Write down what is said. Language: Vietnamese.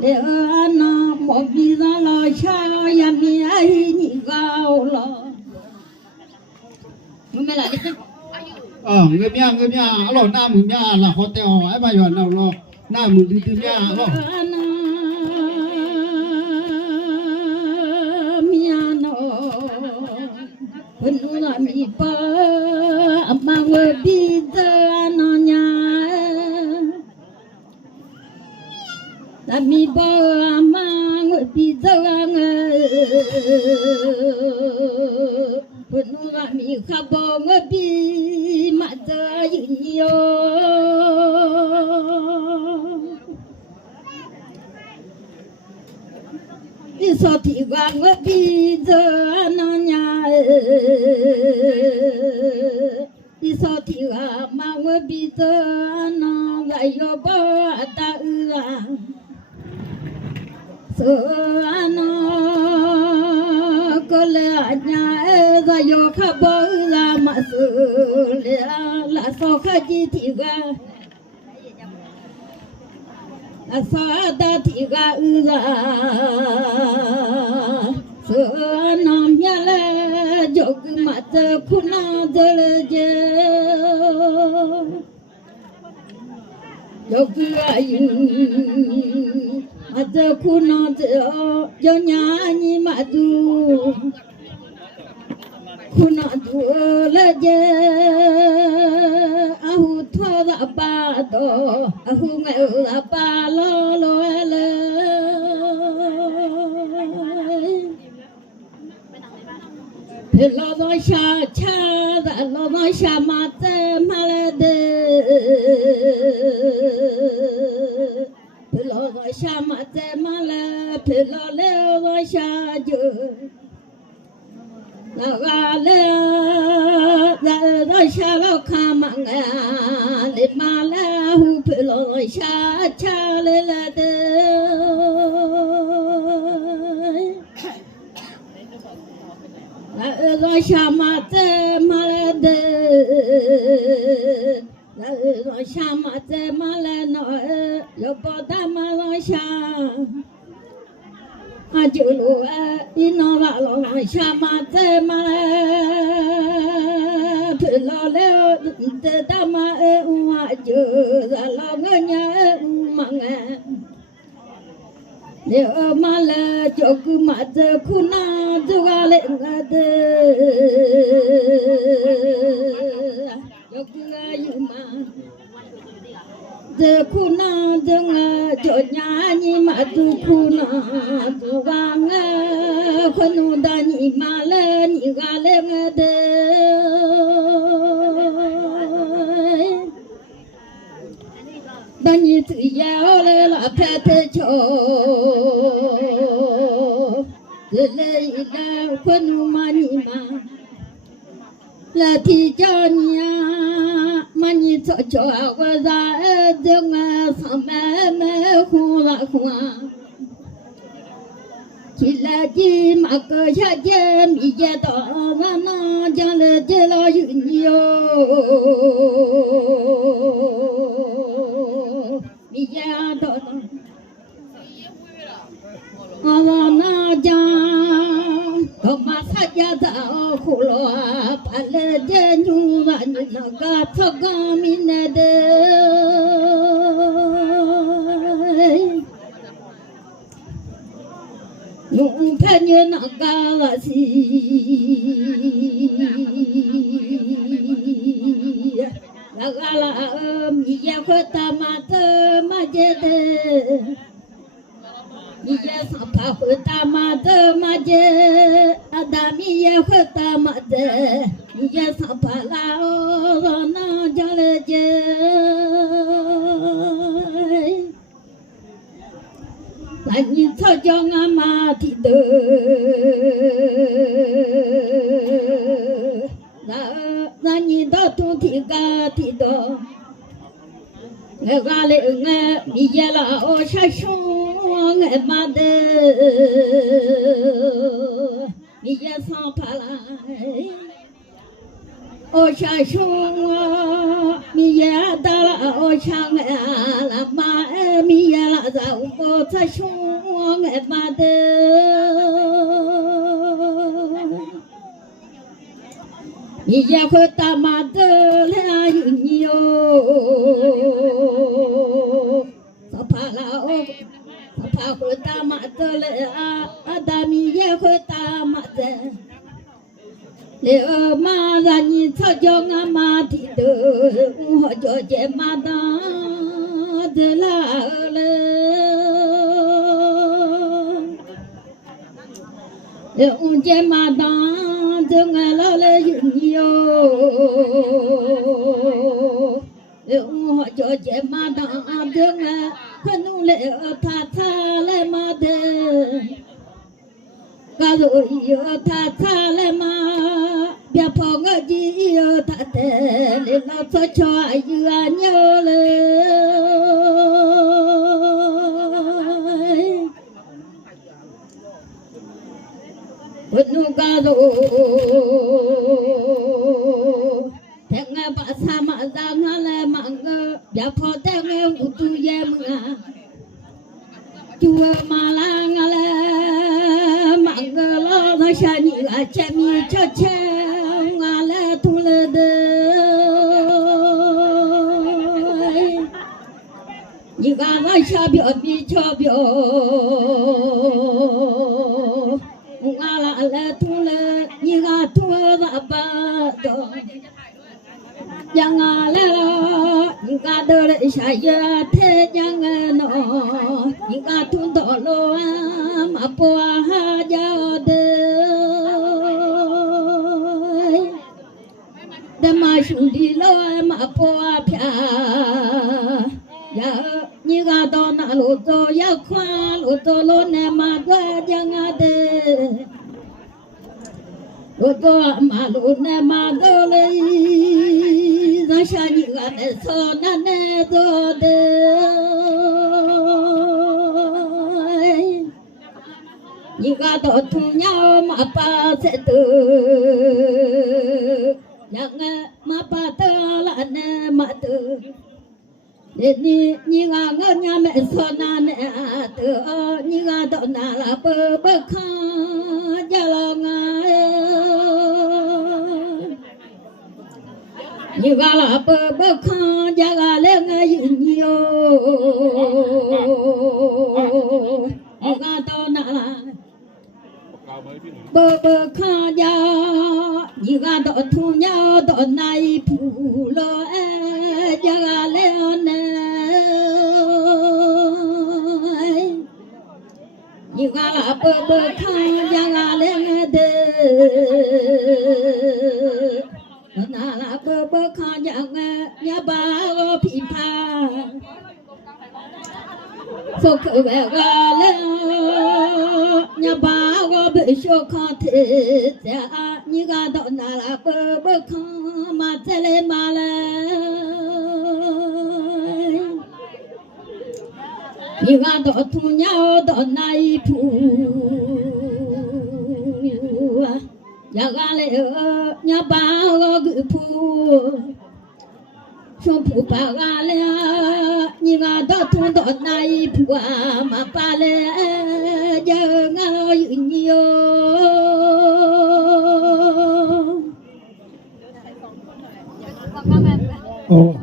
để nó một vì ra lo sao ya mi ai nhị gạo lo mới lại đi người mía alo nam người mía là hotel ấy bây giờ nào lo nam người đi mía lo bên là mi pa mà người đi ra nó nhà là mi pa mà người đi ra bên là mi khắp người đi mà ra nhiều đi so thì vàng người đi ra nó nhà đi so thì mà người đi ra nó lại yo ba ta ra sợ nó có lẽ nhà ra yo khắp ra mà sợ là so khá chi thì ra sa da thi ga ra sa nam ya la jog mat khuna dal je jog ai mat khuna jo nya ni ma du khuna du la je ahu thoda ba do ahu ngai la ba lo lo le lo do sha cha da lo do sha ma te ma le de lo do sha ma te ma le lo le do sha ju la ga le da sha lo kha ma nga le ma la hu pe lo sha cha le la de la sha ma te ma la de la sha ma te ma la no yo po ta ma la sha a ju lu ino la lo sha ma te ma pe lo le te ta ma wa ju la lo nya ma nga le ma la jo ku ma te khuna ju ga le nga de yo ku yu ma de khuna de nga jo nya ni ma tu khuna tu ga nga khunu da ni ma le ni ga le nga de da ni tu ya le la phe te cho de le la khunu ma ni ma la thi cho nya ma ni cho cho wa za de nga sa me khu la khu chỉ là chi mà cơ cha chém bị cha tỏ ra nó cha lệ cha lo dữ nhiều bị cha tỏ nó na cha có mà sát cha tạo khổ lo phải lệ cha nhu và nó cả thắc mình nung phe như nó ca là gì là mi ya khota ma te ma je de mi ya sa pa khota ma te ma je adami ya khota ma te mi ya sa pa la na ja le je là nhìn cho ngắm mà thì đỡ là nhìn đó tu thì ga thì đó nghe ga lệ nghe mi ya là ô sa sung nghe mà đỡ mi ya sa pa lại ô cha chung mi ya da la ô chang la ma mi ya la za ô cha chung ma de mi ya ko ta ma de la yin yo sa pa la ô sa pa ko ta ma de la da mi ya ko ta ma de le ma ra ni cho cho nga ma thi de ho cho che ma da de la le le un che ma da de nga la le yin yo le un ho cho che ma da de nga khanu le tha tha le ma de ga lo yo tha tha le ma bia phong ở gì ở ta tê lên nó cho ai vừa nhớ lời quên nu ca ro thằng nghe bà sa mà ra nghe lẽ mạng bia phong thằng nghe u tu ye mà chùa mà la nghe lẽ mạng lo nó xa nhị à cha mi cho cha thu lơ đơ như gà nói cho biểu mi cho biểu ngà là thu lơ như gà thu là ba đó yang ngà như gà đơ lại sai thế yang nó như gà thu đỏ lo mà po ha giao đơ ma sung đi lo ma po pya ya ni ga do na lo do ya kwa lo do lo ne ma do ya nga de lo do ma lo ne ma do le za sha ni ga ne so na ne do de ni ga do thu nhau ma pa se tu yang ma pa ta la ne ma tu ni ni ga nga nya me so na ne tu ni ga do na la pa kha ja la nga ni ga la pa kha ja ga le nga yin yo ni ga do na la bơ kha ya như gà đỏ thu nhau đỏ này phủ lo ya gà leo nè như gà là bơ kha ya gà leo đê na là bơ kha ya ba go pi pa so cơ về gà leo nhà ba có bị số khó thế như gà đỏ nà là bơ khó mà thế lên mà lên như gà đỏ thu nhau đỏ này phủ nhà gà lệ nhà ba có gửi phủ trong phủ bà gà lệ như gà đỏ thu đỏ này phủ mà bà lệ giờ ngao nhiều ồ